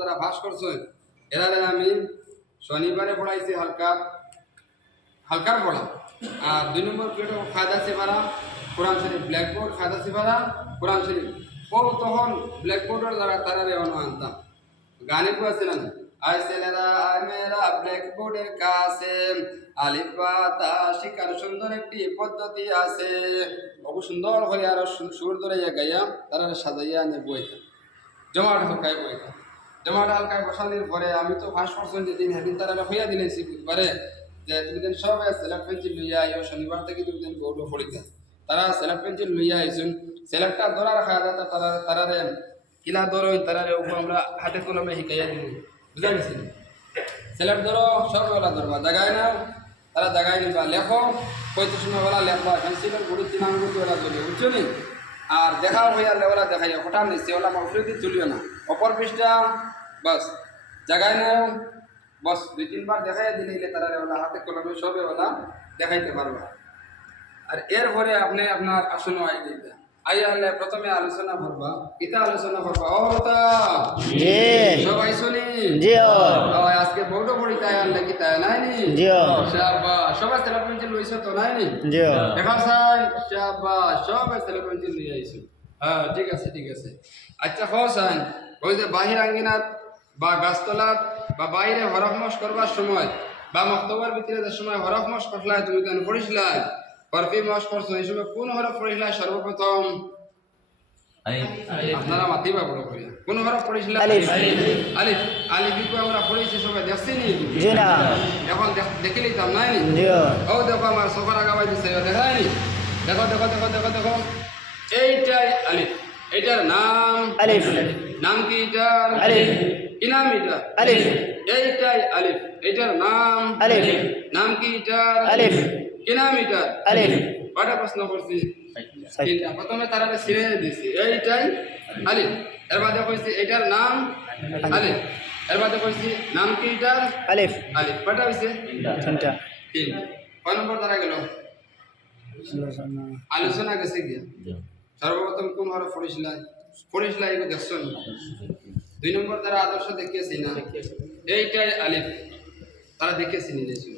যারা পাস করছেন এরারে আমি শনিবারে পড়াইছি হালকার পড়া। আর 2 নম্বর পিরিয়ড ফায়দা সেবারা কোরআন শরীফ ব্ল্যাকবোর্ড ফায়দা সেবারা কোরআন শরীফ ও তখন ব্ল্যাকবোর্ডের দ্বারা তারা রেওয়ানো আনতাম গানে আছে না আই ছেলেরা আয় মেয়েরা ব্ল্যাকবোর্ডের কাছে আলিফ বা তা শিকার সুন্দর একটি পদ্ধতি আছে। বহু সুন্দর করে আর সুর ধরে গাইয়া তারা সাজাইয়া আনে বইটা জমাট হালকায় বইটা জমাট হালকায় বসানোর পরে আমি তো ফার্স্ট পার্সন যেদিন সেদিন তারা হইয়া দিলেছি বুধবারে যে তুমি দিন সব সিলেক্ট পেন্সিল লইয়া আইও শনিবার থেকে তুমি দিন বোর্ডও পড়িতে তারা সিলেক্ট পেন্সিল লইয়া আইসুন সিলেক্টটা ধরা রাখা যায় তারারে কিলা ধরো তারারে উপর আমরা হাতে কলমে শিখাইয়া দিই বুঝা গেছি সিলেক্ট ধরো সববেলা ধরবা জাগায় নাও তারা জাগায় নিবা লেখো 35 বেলা লেখবা পেন্সিলের গুড়ি 3 আঙ্গুল ওরা ধরিও বুঝছো নি আর দেখাও হইয়া লেওলা দেখাইয়া হঠাৎ নিচ্ছে ওলা মফরুদি তুলিও না অপর পৃষ্ঠা বাস জাগায় নাও বস 2-3 বার দেখাইয়া দিলে তারা ওলা হাতে কলমে সবে ওলা দেখাইতে পারবা। আর এরপরে আপনি আপনার আসন আই দিতে আইয়ালে প্রথমে আলোচনা করবা কিতা আলোচনা করবা ওটা জি সবাই শুনি জি আজকে বউটো পড়িতে আইয়ালে কিতা নাই নি জি শাবাশ সবাই সেলিব্রেশন লইছো তো নাই নি জি দেখা যায় শাবাশ সবাই সেলিব্রেশন লই আইছো হ্যাঁ ঠিক আছে আচ্ছা হোসেন ওই যে বাহির আঙ্গিনাত বা গাছতলাত বা বাইরে হরফমশ করবার সময় বা মক্তবার ভিতরে যে সময় হরফমশ করলা তুমি কেন পড়িসলা বরফি মশ করছো এই সময় কোন হরফ পড়িসলা সর্বপ্রথম আপনারা মাতিবা বড় করে কোন হরফ পড়িসলা আলিফ আলিফ আলিফকে আমরা পড়েছি সবাই দেখছি নি জি না এখন দেখে নিতাম নাই নি জি ও দেখো আমার সোফার আগাবাই দিছে দেখাই নি দেখো এইটাই আলিফ এইটার নাম আলিফ নাম কি এটার আলিফ কি নাম এটা আলিফ এইটাই আলিফ এইটার নাম আলিফ নাম কি এটার আলিফ কি নাম এটার আলিফ কয়টা প্রশ্ন করছি তিনটা প্রথমে তারা ছিঁড়ে দিছি এইটাই আলিফ এর বাদে কইছি এটার নাম আলিফ এর বাদে কইছি নাম কি এটার আলিফ আলিফ কয়টা হইছে তিনটা তিন কয় নম্বর তারা গেল আলোচনা গেছে গিয়া সর্বপ্রথম কোন হরফ পড়িসলা এগুলো দেখছো না 2 নম্বর তারা আদর্শ দেখিয়েছি না এইটাই আলিফ তারা দেখিয়েছি নিজেছি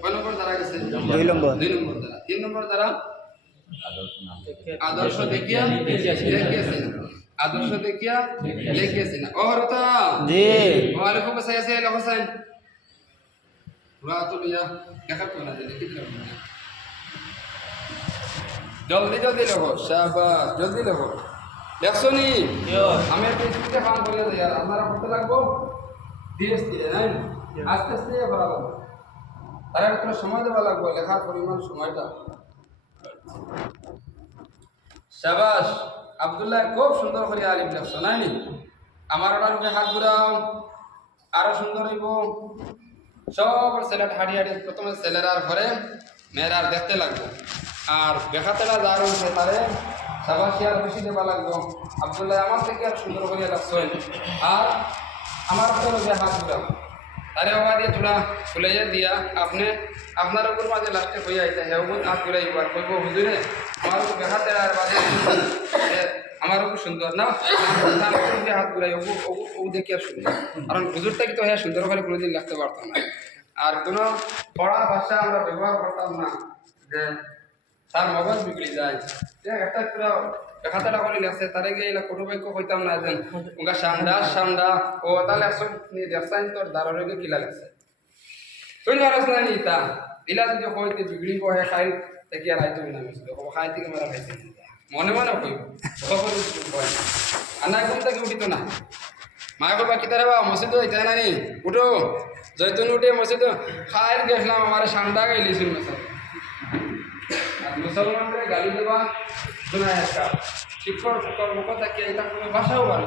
কয় নম্বর তারা গেছে 2 নম্বর 2 নম্বর তারা 3 নম্বর তারা আদর্শ দেখিয়া দেখিয়েছি না আদর্শ দেখিয়া দেখিয়েছি না ও হরতা জি ওয়ালাইকুম আসসালাম হোসেন পুরা তো লিয়া দেখা কোনা দেখি দিলাম জলদি লেখো শাবাশ জলদি লেখো দেখছো নি আমি একটা স্পিডে কাম করিয়া দিই আর আপনারা করতে লাগবো ধীরে স্থিরে নাই আস্তে আস্তে করা লাগবো তারা একটু সময় দেওয়া লাগবো লেখার পরিমাণ সময়টা শাবাশ আব্দুল্লাহ খুব সুন্দর করে আলিফ লেখছো নাই নি আমার ওটার উপরে হাত ঘুরাও আরো সুন্দর হইব সব ছেলেটা হাঁটি প্রথমে ছেলেরার ঘরে মেয়েরার দেখতে লাগবো আর দেখাতেলা যার হয়েছে তারে সাবাসি আর বেশি দেওয়া লাগবো আব্দুল্লাহ আমার থেকে আর সুন্দর করিয়া লাগছেন আর আমার উপরে যে হাত ঘুরাও তারে ওবা দিয়ে তোলা ফুলাইয়া দিয়া আপনি আপনার উপর মাঝে লাস্টে হইয়া আইতে হ্যাঁ হাত ঘুরাইব আর কইব হুজুরে আমার উপর দেখাতে আর বাদে আমার উপর সুন্দর না হাত ঘুরাই ও দেখি আর সুন্দর কারণ হুজুরটা কি তো হ্যাঁ সুন্দর করে কোনোদিন লাগতে পারতাম না আর কোনো পড়া ভাষা আমরা ব্যবহার করতাম না যে তার মগজ বিগড়ে যায় একটা পুরো দেখাতেলা করে লেখছে তারে গিয়ে এলা কটু বাক্য কইতাম না যেন ওগা সামডা ও তাহলে আসল দেখছেন তোর দারোগে কিলা লেখছে তুই পারস না নি তা ইলা যদি কইতে বিগড়িব হে খাই থেকে আর আইতো না মিছিল ও খাই থেকে মারা খাইছে মনে কইব খবর কই আনা কোন থেকে উঠিত না মা কইবা কি তারে বা মসজিদ হইতে না নি উঠো জয়তুন উঠে মসজিদ খায়ের গেছলাম আমার সামডা গাইলিছিল মসজিদ মুসলমানদের গালি দেওয়া শোনা একটা শিক্ষক কর্মকর্তা কে এটা কোনো ভাষাও পারে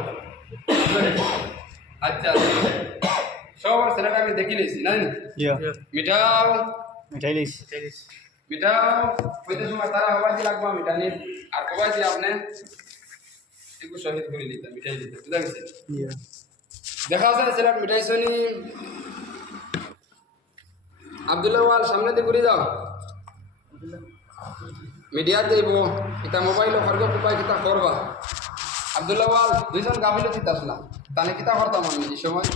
আচ্ছা সবার ছেলেটা আমি দেখি নিয়েছি নাই মিঠাও মিঠাও হইতে সময় তারা হবাই দিয়ে লাগবো মিঠানি আর হবাই দিয়ে আপনি একটু শহীদ করে নিতাম মিঠাই দিতে বুঝা গেছে দেখা আছে ছেলেটা মিঠাই শুনি আব্দুল্লাহ ওয়াল সামনে দিয়ে ঘুরে যাও মিডিয়া দেব এটা মোবাইল খরগ উপায় কিতা করবা আব্দুল্লাহ ওয়াল 2জন গাফিলে চিন্তা আসলাম তাহলে কিতা করতাম আমি এই সময়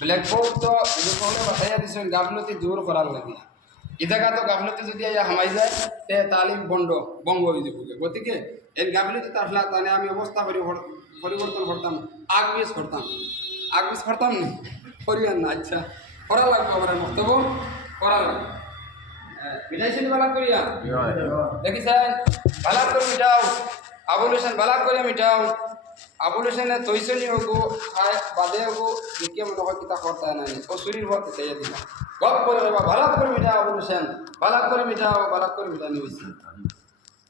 ব্ল্যাকবোর্ড তো এগুলো বাতাইয়া দিচ্ছেন গাফলতি দূর করার লাগে এই জায়গা তো গাফলতি যদি হামাই যায় তে তালিম বঙ্গ হয়ে যাব গতিকে এই গাফলতি আসলে তাহলে আমি অবস্থা পরিবর্তন করতাম আগ পিস করতাম নি করিয়ান না আচ্ছা করা লাগবে আমার বক্তব্য করা লাগবে মিঠাইছেন বালাক করিয়া দেখিছেন বালাক করে মিটাও আবুল হোসেন বালাক করিয়া মিটাও আবুল হোসেনে তৈসনি হোক বাদে হোক দেখিয়ে মনে হয় কিতা করতে নাই ও শরীর ভর চাইয়া দিলা গপ করে বাবা বালাক করে মিটাও আবুল হোসেন বালাক করে মিটানি হয়েছে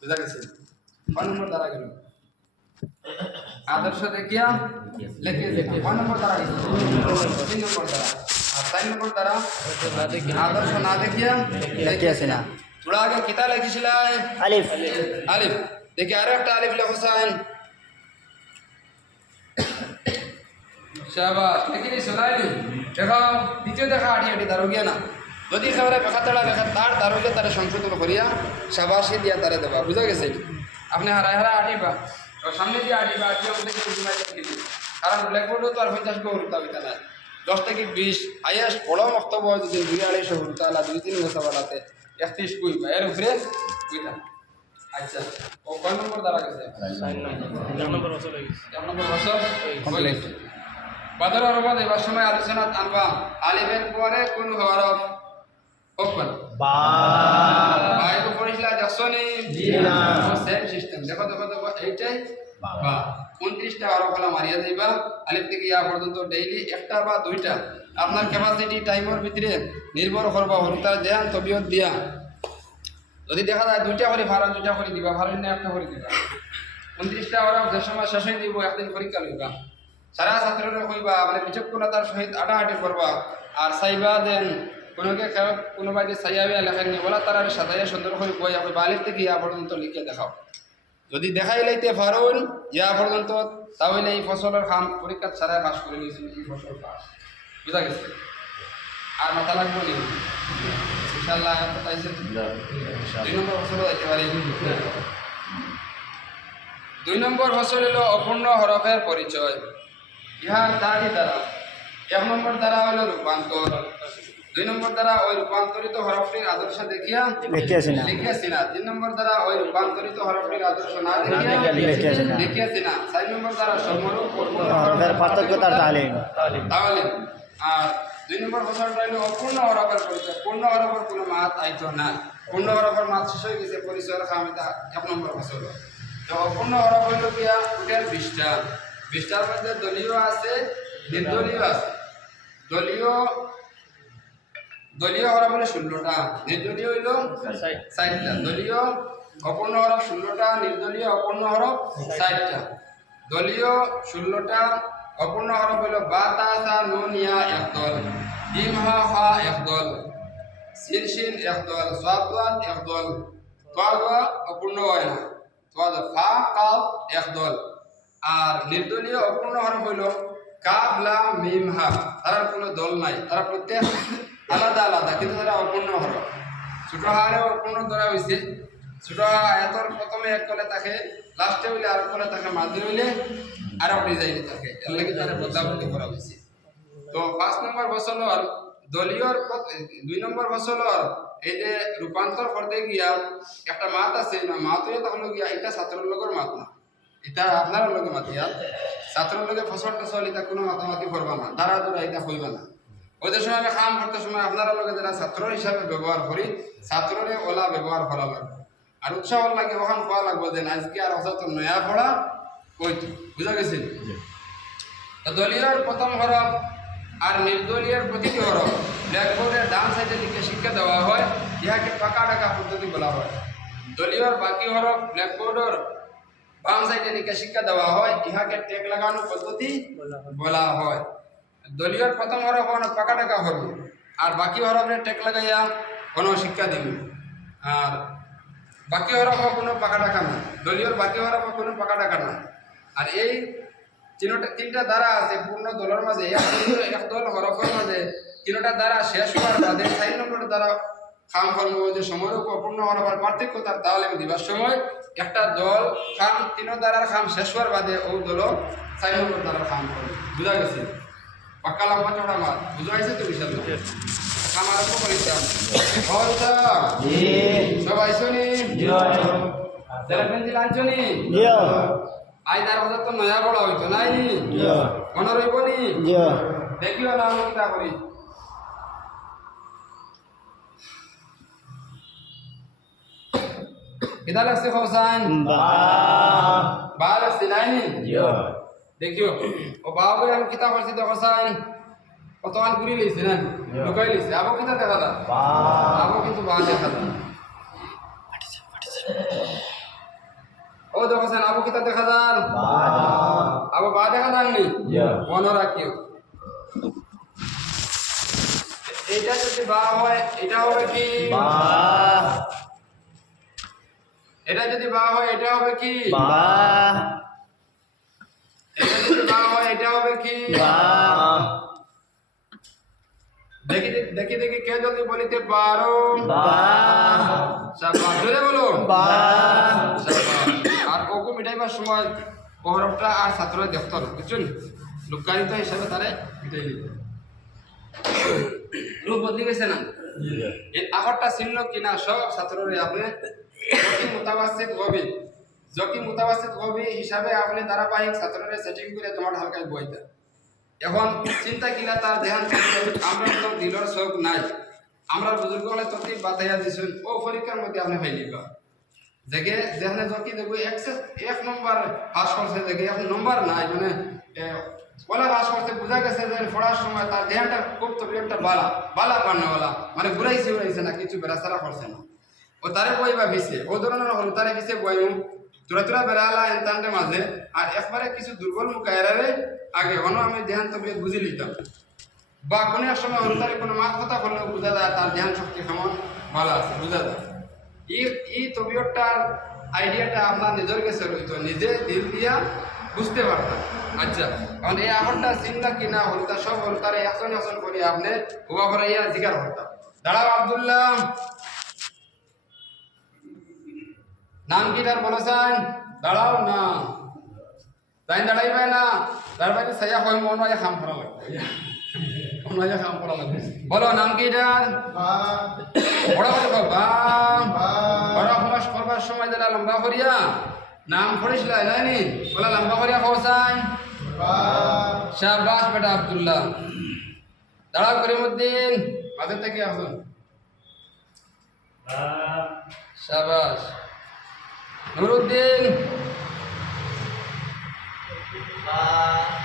বুঝা গেছে কয় নম্বর দ্বারা গেল আদর্শ দেখিয়া লেখিয়ে দেখি কয় নম্বর দ্বারা গেছে 3 নম্বর দ্বারা আর 4 নম্বর দ্বারা আদর্শ না দেখিয়া লেখিয়েছে না थोड़ा आगे किता लिखिছিল আলিফ দেখি আরো একটা আলিফ লেখছেন শাবাশ लेकिन सुनाइली देखो দ্বিতীয় দেখা আটি দারো গিয়া না যদি খবরে বেখাতড়া লেখা তার দারো গিয়া তারে সংশোধন করিয়া শাবাশি দিয়া তারে দেবা বুঝা গেছে আপনি হারা আটিবা তো সামনে দিয়ে আটিবা আটিও মধ্যে কিছু জুমাই লিখি কারণ ব্ল্যাকবোর্ডও তো আর 50 গো রুতা বিতা না 10 থেকে 20 হাইয়েস্ট বড় বক্তব্য যদি 2-250 রুতা আলা 2-3 বছর বাড়াতে 31 কই এর উপরে কইতা আচ্ছা ও কোন নম্বর দ্বারা গেছে 1 নম্বর বছর হয়ে গেছে 1 নম্বর বছর কমপ্লিট বাদর আরবাদ এবার সময় আলোচনা আনবা আলিফের পরে কোন হরফ ওপেন বা ভাই তো পড়িলা দেখছনি জি না সেম সিস্টেম দেখো এইটাই বা 29টা হরফ হলো মারিয়া যাইবা আলিফ থেকে ইয়া পর্যন্ত ডেইলি একটা বা দুইটা আপনার ক্যাপাসিটি টাইমের ভিতরে নির্ভর করবা হরতার ধ্যান তবিয়ত দিয়া যদি দেখা যায় দুইটা করে ফারান দুইটা করে দিবা ফারান না একটা করে দিবা 29টা হরফ যে সময় শেষ হয়ে দিব একদিন পরীক্ষা লইবা সারা ছাত্ররা কইবা মানে বিচক্ষণতার সহিত আটাহাটি করবা আর চাইবা দেন কোনোবাই যে চাইয়াবে লেখেননি বলা তারা সাজাইয়া সুন্দর করে বইয়া কইবা আলিফ থেকে ইয়া পর্যন্ত লিখে দেখাও যদি দেখাই লাইতে পারুন ইয়া পর্যন্ত তাহলে এই ফসলের কাম পরীক্ষা ছাড়া পাস করে নিয়েছেন এই ফসল পাস বুঝা গেছে আর মাথা লাগবে নি ইনশাআল্লাহ তাইছে 2 নম্বর ফসল একেবারে 2 নম্বর ফসল হলো অপূর্ণ হরফের পরিচয় ইহার দাড়ি দ্বারা 1 নম্বর দ্বারা হলো রূপান্তর 2 নম্বর দ্বারা ওই রূপান্তরিত হরফটির আদর্শ দেখিয়া লিখিয়াছি না 3 নম্বর দ্বারা ওই রূপান্তরিত হরফটির আদর্শ না দেখিয়া লিখিয়াছি না 4 নম্বর দ্বারা সমরূপ হরফের পার্থক্য তার তালিম আর 2 নম্বর ফসলটা হলো অপূর্ণ হরফের পরিচয় পূর্ণ হরফের কোনো মাত আইতো না পূর্ণ হরফের মাত শেষ হয়ে গেছে পরিচয়ের খামিতা 1 নম্বর ফসল তো অপূর্ণ হরফ হলো কিয়া টোটাল 20টার মধ্যে দলীয় আছে নির্দলীয় আছে দলীয় হরফ হলো 16টা নির্দলীয় হইল 60টা দলীয় অপূর্ণ হরফ 16টা নির্দলীয় অপূর্ণ হরফ 60টা দলীয় 16টা অপূর্ণ হরফ হলো বা তা সা নুন ইয়া একদল জিম হা খা একদল সিন শিন একদল সাদ দাল একদল তাওয়া অপূর্ণ হয় না তাওয়া ফা কাফ একদল আর নির্দলীয় অপূর্ণ হরফ হইল কাফ লাম মিম হা তার কোনো দল নাই তারা প্রত্যেক আলাদা কিন্তু তারা অপূর্ণ হরফ ছোট হারে অপূর্ণ ধরা হয়েছে ছোট আয়াতর প্রথমে এক কলে থাকে লাস্টে হইলে আর কলে থাকে মাঝে হইলে আর ডিজাইনে থাকে এর লাগি তারা বদলাবদলি করা হয়েছে তো 5 নম্বর ফসলর দলীয়র 2 নম্বর ফসলর এই যে রূপান্তর করতে গিয়া একটা মাত আছে না মাতই তখন গিয়া এটা ছাত্রের লগর মাত না এটা আপনার লগে মাতিয়া ছাত্রের লগে ফসলটা চল এটা কোনো মাতামাতি করবা না দাঁড়া এটা হইবা না ওদের সময় আমি কাম করতে সময় আপনারা লগে যারা ছাত্র হিসাবে ব্যবহার করি ছাত্ররে ওলা ব্যবহার করা লাগবে আর উৎসাহ লাগে ওখান পাওয়া লাগবে যে আজকে আর অসত নয়া পড়া কইতো বুঝা গেছে দলীয়র প্রথম হরফ আর নির্দলীয়ের প্রতিটি হরফ ব্ল্যাকবোর্ডের ডান সাইডে লিখে শিক্ষা দেওয়া হয় ইহাকে পাকা ডাকা পদ্ধতি বলা হয় দলীয়র বাকি হরফ ব্ল্যাকবোর্ডের বাম সাইডে লিখে শিক্ষা দেওয়া হয় ইহাকে টেক লাগানো পদ্ধতি বলা হয় দলীয়র প্রথম হরফ পাকা ডাকা হরফ আর বাকি হরফে টেক লাগাইয়া কোনো শিক্ষা দিব আর বাকি হরফ কোনো পাকা ডাকা না দলীয়র বাকি হরফ কোনো পাকা ডাকা না আর এই তিনটা দ্বারা আছে পূর্ণ দলের মাঝে এক দল হরফের মাঝে 3টা দ্বারা শেষ হওয়ার বাদে 4 নম্বর দ্বারা খাম কর্ম যে সমরূপ অপূর্ণ হরফের পার্থক্য তার তালিম দিবার সময় একটা দল খাম 3 দ্বারার খাম শেষ হওয়ার বাদে ও দল 4 নম্বর দ্বারা খাম করবে বুঝা গেছে পাক্কা লম্বা চড়া মাছ বুঝা গেছে তো ইনশাআল্লাহ আমার আরম্ভ করিতাম হয়তো জি সবাই শুনি জি যারা পেন্সিল আনছনি জি আই তার কথা তো নয়া বড় হইতো নাই জি মনে রইব নি জি দেখিও না আমি কিতা করি কিতা লাগছে হোসেন বা লাগছে নাই জি দেখিও ও বাবা করে আমি কিতা করছি দেখো হোসেন কত আন ঘুরি লইছে না লুকাই লইছে আবো কিতা দেখা দা আবো কিন্তু বা দেখা দা ও দেখো হোসেন আবো কিতা দেখা দান আবো বা দেখা দান নি মনে রাখিও এটা যদি বা হয় এটা হবে কি বা এটা যদি বা হয় এটা হবে কি বা এটা যদি বা হয় এটা হবে কি বা দেখি দেখি দেখি কে জলদি বলিতে পারো বা শাবাশ জোরে বলো বা শাবাশ আর ওকে মিটাইবার সময় পহরটা আর ছাত্র দেখতে হবে বুঝছেন লুকায়িত হিসাবে তারে মিটাই দিবে রূপ বদলি গেছে না এর আগরটা চিহ্ন কিনা সব ছাত্ররে আপনি জকি মুতাওয়াসিত হবে হিসাবে আপনি ধারাবাহিক ছাত্ররে সেটিং করে তোমার হালকায় বইতা এখন চিন্তা কিনা তার ধ্যান আমরা তো দিলর শোক নাই আমরা বুজুর্গ হলে ততি বাতাইয়া দিছেন ও পরীক্ষার মধ্যে আপনি ফাইলিবা দেখে যেখানে জকি দেখবে এক নম্বর পাস করছে দেখে এখন নম্বর নাই মানে ওলা পাস করতে বোঝা গেছে যে পড়ার সময় তার ধ্যানটা খুব তো একটা বালা পান্নাওয়ালা মানে ঘুরাইছে না কিছু বেড়াচারা করছে না ও তারে বইবা ভিসে ও ধরনের হল তারে ভিসে বইম তোরা বেড়ালা এনতান্তে মাঝে আর একবারে কিছু দুর্বল মুখায়রারে আগে অন্য আমি ধ্যান তবে বুঝে নিতাম বা কোনো এক সময় হলতারে কোনো মাত কথা বললেও বোঝা যায় তার ধ্যান শক্তি কেমন ভালো আছে বোঝা যায় এই তবিয়তটার আইডিয়াটা আপনার নিজের কাছে রইতো নিজে দিল দিয়া বুঝতে পারতাম আচ্ছা কারণ এই আহরটা চিন্তা কিনা হলতা সব হলতারে একজন করে আপনি হুবা ভরাইয়া জিকার হলতাম দাঁড়াও আব্দুল্লাহ নাম কি তার বলেছেন দাঁড়াও না তাই দাঁড়াইবে না তার বাইরে সাইয়া হয় মন হয় খাম করা লাগবে বলো নাম কি তার বড় কথা বড় খমাস করবার সময় যেটা লম্বা করিয়া নাম পড়িছিল নাইনি বলা লম্বা করিয়া খোসান শাবাশ বেটা আব্দুল্লাহ দাঁড়াও করিমউদ্দিন মাঝে থেকে আসুন শাবাশ নুরুদ্দিন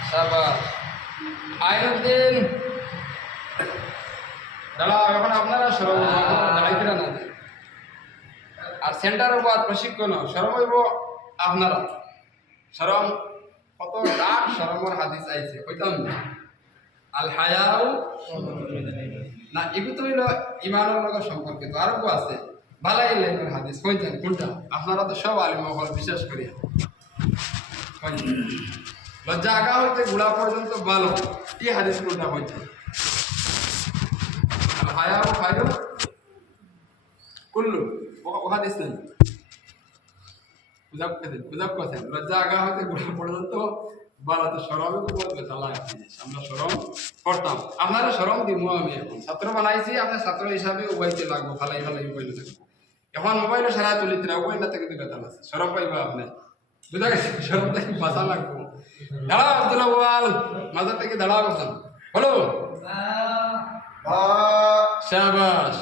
শাবাশ আইনুদ্দিন দাঁড়াও এখন আপনারা সরব দাঁড়াইতে না আর সেন্টারের বাদ প্রশিক্ষণ সরম হইব আপনারা সরম কত লাখ সরমর হাদিস আইছে কইতাম আল হায়াউ না এগুলো তো হইল ইমানের লগে সম্পর্কিত আরো আছে ভালাই লাইনের হাদিস কইতেন কোনটা আপনারা তো সব আলিম হল বিশেষ করি লজ্জা আগা হইতে গুড়া পর্যন্ত ভালো এই হাদিস কোনটা হইতে আল হায়াউ খায়রু কুল্লু ও হাদিস নেই বুঝাব কথা লজ্জা আগা হইতে গুড়া পর্যন্ত ভালো তো সরমে বলবে তালা আমরা সরম করতাম আপনারা সরম দিব আমি এখন ছাত্র বানাইছি আপনার ছাত্র হিসাবে উবাইতে লাগবো ভালাই উবাইতে থাকবো এখন মোবাইলে সারা তুলিতে না উবাইলাতে কিন্তু বেতাল আছে সরম পাইবা আপনি বুঝা গেছে সরম থেকে বাঁচা লাগবো দাঁড়াও আব্দুল্লাহ ওয়াল মাজার থেকে দাঁড়াও এখন বলো শাবাশ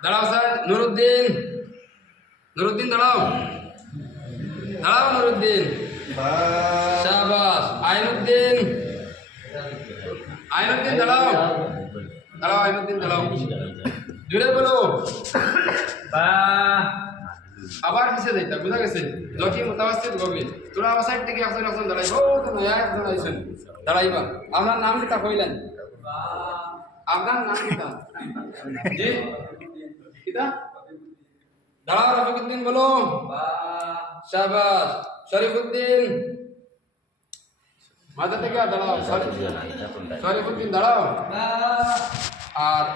দাঁড়াও স্যার নুরুদ্দিন দাঁড়াও নুরুদ্দিন শাবাশ আইনুদ্দিন দাঁড়াও আইনুদ্দিন দাঁড়াও জুড়ে বলো আবার পিছিয়ে যাইতা বুঝা গেছে জকি মুতাওয়াসসিত গবি তোরা আমার সাইড থেকে একজন দাঁড়াইব ও তো নয়া একজন আইছেন দাঁড়াইবা আপনার নাম কিতা কইলেন আপনার নাম কিতা জি কিতা দাঁড়াও রফিকুদ্দিন বলো শাবাশ শরীফুদ্দিন মাঝে থেকে দাঁড়াও শরীফুদ্দিন দাঁড়াও আর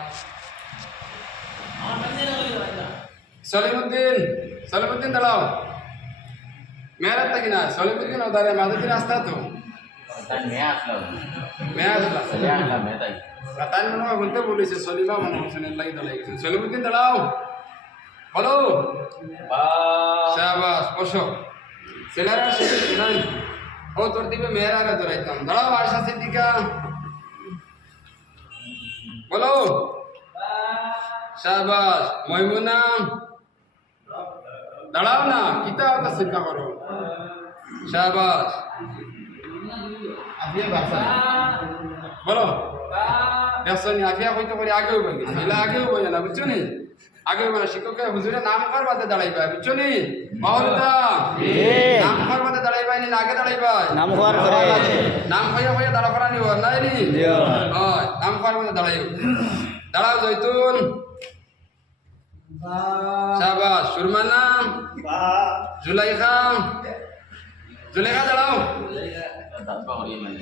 সলিমুদ্দিন দাঁড়াও মেয়েরাত থাকি না সলিমুদ্দিন ওদারে মাঝে রাস্তা তো মেয়ে আসলা তাই মনে হয় বলতে বলেছে সলিমা মনে হচ্ছে লাগি দাঁড়াই গেছে সলিমুদ্দিন দাঁড়াও বলো শাবাশ বসো ছেলেরা শেখে নাই ও তোর দিবে মেয়েরা আগে ধরাইতাম দাঁড়াও আশা সিদ্দিকা বলো শাবাশ ময়মুনা দাঁড়াও না কিতা কথা চিন্তা করো শাবাশ বলো ব্যবসা নিয়ে আফিয়া হইতে পারি আগেও বলি এলা আগেও বলে না বুঝছো নি আগেও বলে শিক্ষক হুজুরে নাম কর বাদে দাঁড়াইবা বুঝছো নি মাহরুদা নাম কর বাদে দাঁড়াইবা নি আগে দাঁড়াইবা নাম হওয়ার পরে নাম হইয়া হইয়া দাঁড়া করা নিব নাই নি হয় নাম কর বাদে দাঁড়াইও দাঁড়াও জয়তুন শাবাশ সুরমানা জুলাইখা জুলেখা দাঁড়াও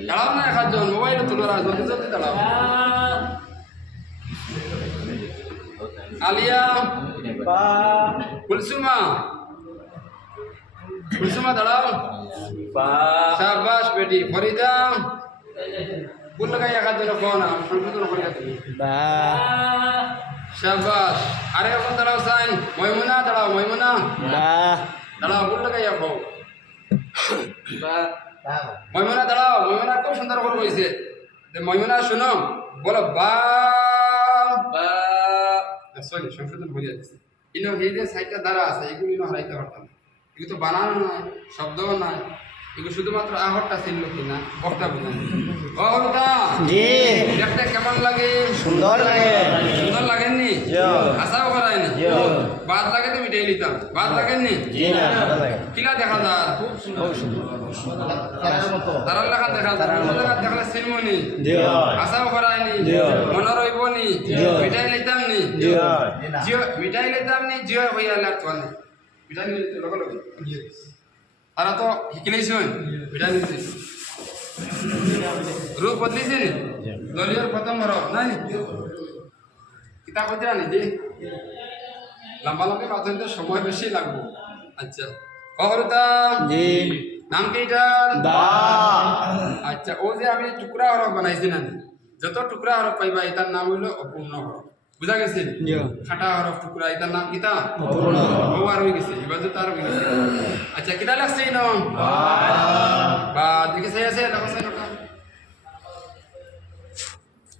দাঁড়াও না একজন মোবাইল তুলো জলদি জলদি দাঁড়াও আলিয়া কুলসুমা কুলসুমা দাঁড়াও শাবাশ বেটি ফরিদা কুল লাগাই একজন ফোন সংশোধন করিয়া তুমি শাবাশ আরে এখন দাঁড়াও সাইন ময়মুনা দাঁড়াও ময়মুনা দাঁড়াও কুল লাগাই ফো ময়মুনা দাঁড়াও ময়মুনা খুব সুন্দর করে কইছে ময়মুনা শুনো বলো বা বা সরি সংশোধন হয়ে যাচ্ছে ইনো এই যে সাইটটা দ্বারা আছে এগুলো ইনো হারাইতে পারতাম এগুলো তো বানানো নয় শব্দও নয় এগুলো শুধুমাত্র আহরটা ছিল কিনা বক্তা বোঝায় অহরটা জি দেখতে কেমন লাগে সুন্দর লাগে সুন্দর লাগেননি আশাও করায়নি বাদ লাগে তো মিটাই লিতাম বাদ লাগেননি কিলা দেখা যায় খুব সুন্দর তারার লেখা দেখা যায় দেখলে সিনমনি আশাও করায়নি মনে রইবনি মিটাই লিতাম নি জিও মিটাই লিতাম নি জিও হইয়া লাগতো না মিটাই নিতে লগে লগে তারা তো শিকিলেইছেন মিটাই নিতে রূপ বদলিছে নি দলীয় প্রথম হরফ নাই কিতাব হতে আনি যে লম্বা লম্বি মাধ্যমে সময় বেশি লাগবো আচ্ছা কহরতা জি নাম কি এটার বা আচ্ছা ও যে আমি টুকরা হরফ বানাইছি না যত টুকরা হরফ পাইবা এটার নাম হইলো অপূর্ণ হরফ বুঝা গেছে খাটা হরফ টুকরা এটার নাম কিতা অপূর্ণ ও আর হয়ে গেছে এবার তো তার হয়ে গেছে আচ্ছা কিতা লাগছে ইনো বা দেখে সেই আছে দেখো সেই নটা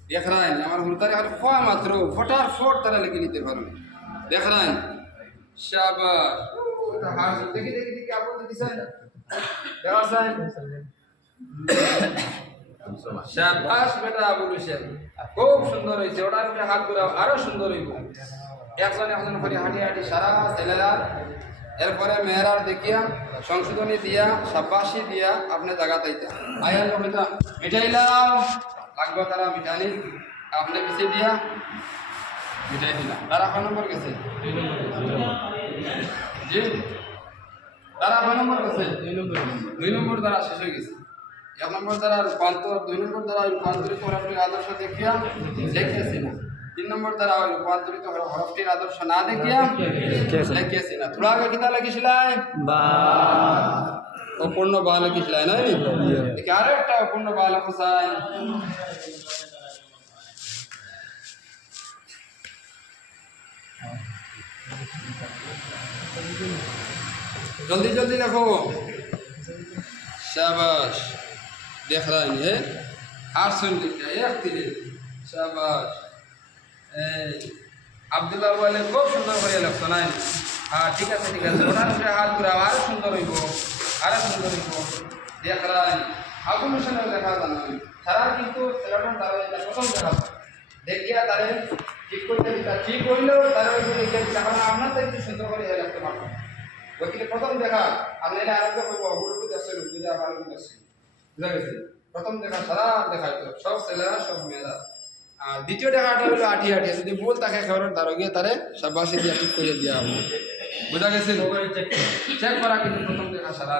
দেখ রাইন আমার হুলতারে আর খোয়া মাত্র ফটার ফট তারা লিখে নিতে পারবে দেখ রাইন শাবাশ ওটা হাস দেখি দেখি দেখি আপনি দিছেন দেওয়া সাইন শাবাশ বেটা আবুল হোসেন খুব সুন্দর হয়েছে ওটার উপরে হাত ঘুরাও আরো সুন্দর হইব একজন একজন করে হাঁটি হাঁটি সারা ছেলেরা এরপরে মেয়েরার দেখিয়া সংশোধনী দিয়া শাবাশি দিয়া আপনি জায়গা তাইতা আয়াল হইতা মিঠাইলাও লাগবে তারা মিঠানি আপনি পিছিয়ে দিয়া মিঠাই দিলাম তারা কয় নম্বর গেছে জি তারা কয় নম্বর গেছে 2 নম্বর দ্বারা শেষ হয়ে গেছে 1 নম্বর দ্বারা রূপান্তর 2 নম্বর দ্বারা রূপান্তরিত হরফটির আদর্শ দেখিয়া দেখিয়েছি না 3 নম্বর দ্বারা রূপান্তরিত হরফটির আদর্শ না দেখিয়া দেখিয়েছি না তোরা আগে কিতা লিখিছিলাই বা অপূর্ণ বা লিখিছিলাই না দেখি আরো একটা অপূর্ণ বা লেখো চাই जल्दी जल्दी लिखो शाबाश देख रहा है हाथ सुन लीजिए एक तीर शाबाश আব্দুল্লাহ বলে খুব সুন্দর করে লিখছো না হ্যাঁ ঠিক আছে ওটার উপরে হাত ঘুরাও আরো সুন্দর হইব আরো সুন্দর হইব দেখ রাই আবুল হোসেনের দেখা জানো সারা কিন্তু ছেলেটা তারা প্রথম দেখা দেখিয়া তারে ঠিক করতে ঠিক হইলেও তারা এখন আপনার তো একটু সুন্দর করে লিখতে পারবো ওইখানে প্রথম দেখা আপনি এটা আরম্ভ করবো গুরুত্ব দেশে বুঝে আমার দেশে বুঝা গেছে প্রথম দেখা সারা দেখা সব ছেলেরা সব মেয়েরা আর দ্বিতীয় দেখাটা হলো আঠি আঠি যদি ভুল তাকে খবর তার গিয়ে তারে সাবাসী দিয়ে ঠিক করে দেওয়া হবে বুঝা গেছে চেক করা কিন্তু প্রথম দেখা সারা